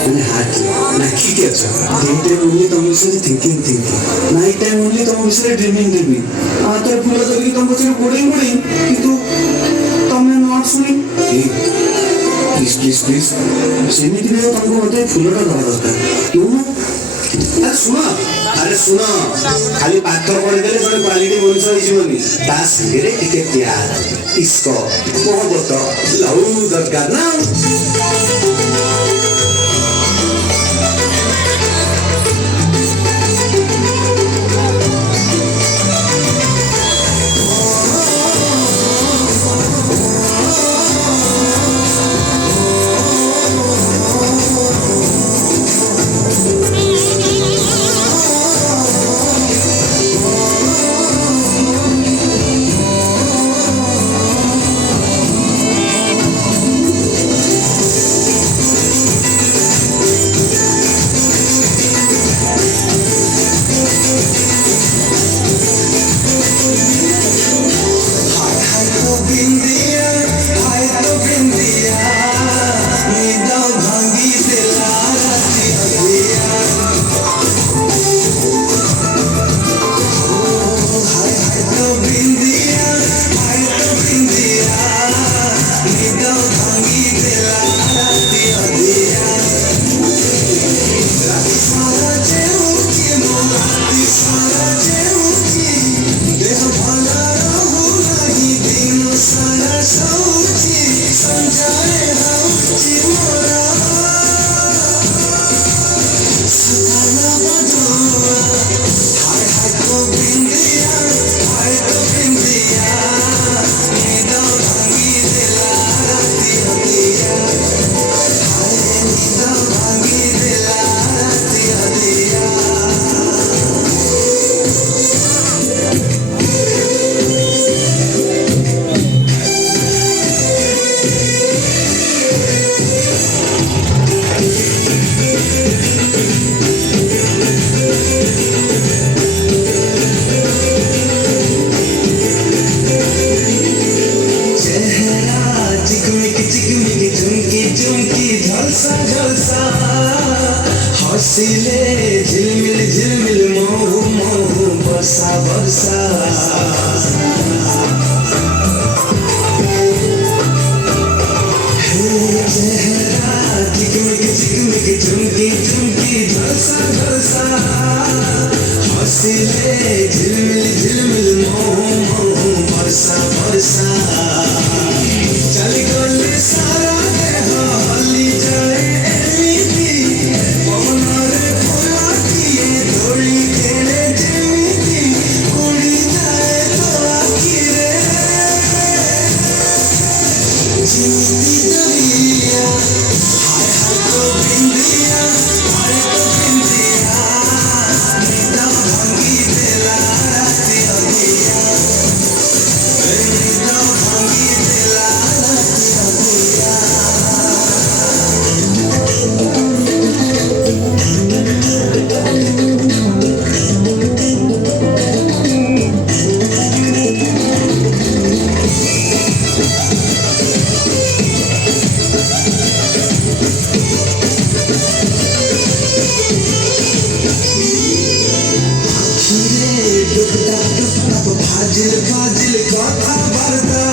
ମାନେ ହାର୍ଟ ନାଖିକି ଅଛ। Day time only ତମ ବିଷୟରେ ଥିଙ୍କିଂ, ନାଇଟ୍ ଟାଇମ୍ ଓନ୍ଲି ତମ ବିଷୟରେ ଡ୍ରିମିଂ। ହାତରେ ଫୁଲ ଧରିକି ତମ ପଛରେ ଗୋଡ଼େଇ କିନ୍ତୁ ତମେ ନ ଶୁଣି ପ୍ଲିଜ୍ ସେମିତି ବି ତମକୁ ମତେ ଫୁଲଟା ଦେବା ଦରକାର। କେଉଁ ଆରେ ଶୁଣ ଖାଲି ପାଠ ପଢିଦେଲେ ଜଣେ କ୍ୱାଲିଟି ମଣିଷ ହେଇଯିବନି, ତା ସାଙ୍ଗରେ ଟିକେ ପ୍ୟାର, ଇସ୍କ, ମୋହବ୍ବତ, ଲଭ୍ ଦରକାର ନା। हसीले झिलमिल मोहू बरसा चेहरा चिकमिक झुमकी झलसा हसीले झिलमिल मोहू बरसा चल गले सारा देह हली जाए फाजिल कथा बरदा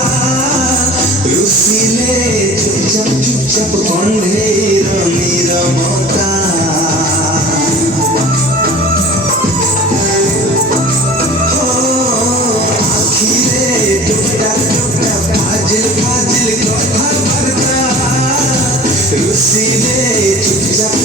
रुसिले चुपचाप कंधे रमीर मता आखिरे टुकड़ा फाजिल कथा बरदा रुसिले चुपचाप